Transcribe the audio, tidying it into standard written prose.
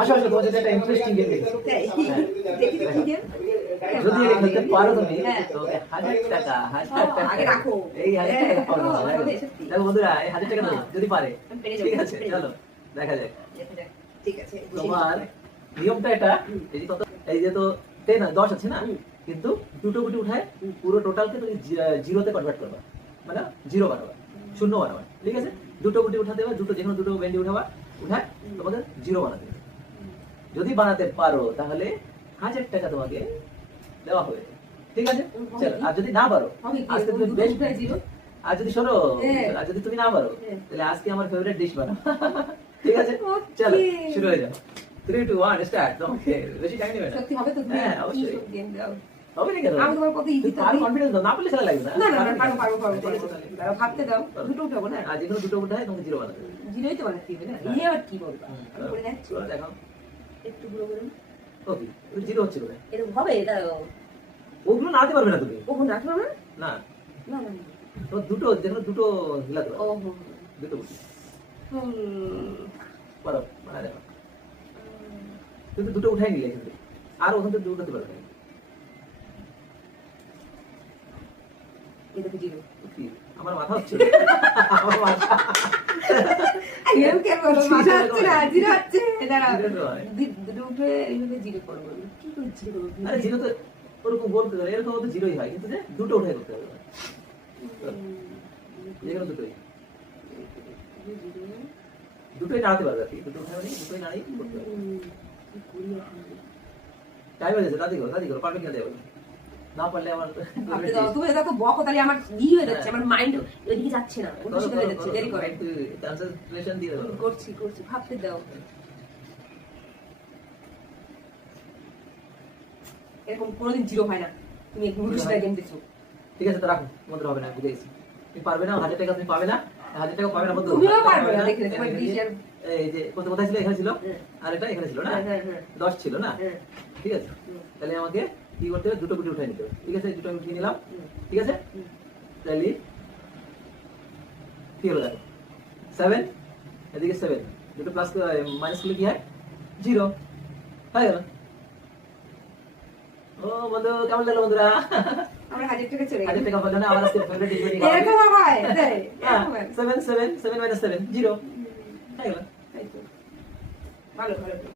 আসো আসো, তোমাদের একটা ইন্টারেস্টিং গেম দেখি। দেখি দেখি গেম। যদি এটা খেলতে পারো তুমি, তোমাকে 1000 টাকা আগে রাখো। এই 1000 টাকা পাবো। দেখো বন্ধুরা, এই 1000 টাকা দাও যদি পারে। ঠিক আছে, চলো দেখা যাক। ঠিক আছে। তোমার নিয়মটা এটা, এই যে কত, এই যে তো 10 না 10 আছে না, কিন্তু দুটো গুটি উঠায় পুরো টোটালকে তুমি জিরোতে কনভার্ট করবা, মানে জিরো বানাবা, শূন্য বানাবা। ঠিক আছে, দুটো গুটি উঠাতে হবে, দুটো যেকোনো দুটো ভ্যালু উঠাবা, উঠায় তোমাদের জিরো বানাতে হবে। যদি বানাতে পারো তাহলে 1000 টাকা তোমাকে দেওয়া হবে। ঠিক আছে, চলো। আর যদি না পারো, আজকে তুমি বেস্ট জিরো। আর যদি শোনো, আর যদি তুমি না পারো তাহলে আজকে আমার ফেভারিট ডিশ বানাও। ঠিক আছে, চলো শুরু হয়ে যাও। 3 2 1 স্টার্ট। তোমাকে বেশি টাইম নেবে না। সত্যি হবে তো? হ্যাঁ অবশ্যই গেম দাও। হবে না কেন? আমি তোমার কত ইজি তো। আর কনফিডেন্স দাও, না পারলে খেলা লাগবে না। না না না, পারবো। দাও ভাবতে দাও। দুটো উঠাবো না। আর যেকোনো দুটো উঠায় তোমাকে জিরো বানাতে হবে। জিরোই তো বানাতে হবে না। ইয়ে আর কি বলবা? আমি করে যাচ্ছি। চলো দেখো। একটু গুলো করুন। ওকে, জিরো হচ্ছে কোথায়? এরকম হবে এটা। ওগুলো নাতে পারবে না তুমি। ওখানে রাখলো না? না না না। তো দুটো যেকোনো দুটো হিলাতে পারবে। ওহো। দুটো গুটি পারো, মানে দেখো তুমি দুটো উঠাই নিলে কিন্তু, আর ওখান থেকে দুটো উঠাতে পারবে না। এটা তো জিরো। কি আমার মাথা হচ্ছে, আমার মাথা গেম কে বলো? মাথা হচ্ছে না, জিরো হচ্ছে। দাঁড়াও। জিরো হয়। দুটো উঠে এইভাবে জিরো করবো। কি করে জিরো করবো? আরে জিরো তো ওরকম বলতে পারে, এরকম তো জিরোই হয়, কিন্তু যে দুটো উঠাই করতে হবে, যেকোনো দুটোই দুটোই নাড়াতে পারবে আর কি। দুটো উঠাই মানে দুটোই নাড়াই করতে হবে। টাইম হয়ে যাচ্ছে, দাদি করো পারবে কিনা দেবো, না পারলে আমার ভাবতে দাও। তুমি এটা তো বকো, তাহলে আমার ই হয়ে যাচ্ছে, আমার মাইন্ড ওইদিকে যাচ্ছে না, অন্যদিকে হয়ে যাচ্ছে। দেরি করে কনসেন্ট্রেশন দিয়ে দাও। করছি ভাবতে দাও। এরকম কোনোদিন জিরো হয় না। তুমি এক মুহূর্তে সেটা গেম দেখছো। ঠিক আছে, তো রাখো, তোমাদের হবে না, বুঝে গেছি। তুমি পারবে না, 1000 টাকা তুমি পাবে না, 1000 টাকা পাবে না বন্ধু। তুমিও পারবে না, দেখলে তোমার ডিশের এই যে কোথায় ছিল, এখানে ছিল, আর এটা এখানে ছিল না, 10 ছিল না। ঠিক আছে, তাহলে আমাকে কি করতে হবে, দুটো গুটি উঠাই নিতে হবে। ঠিক আছে, দুটো আমি উঠিয়ে নিলাম। ঠিক আছে, তাহলে কি হলো দেখো, 7, এদিকে 7, দুটো প্লাস মাইনাস করলে কি হয়, 0 হয়ে গেল। ও বন্ধু, কেমন লাগলো বন্ধুরা? আমরা 1000 টাকা চলে গেল। 1000 টাকা পাবো না, আমার আজকে ফেভারিট ডিশ বানিয়ে এরকম হয় তাই? 7 7 7 - 7 0 হয়ে গেল। তাই তো। ভালো।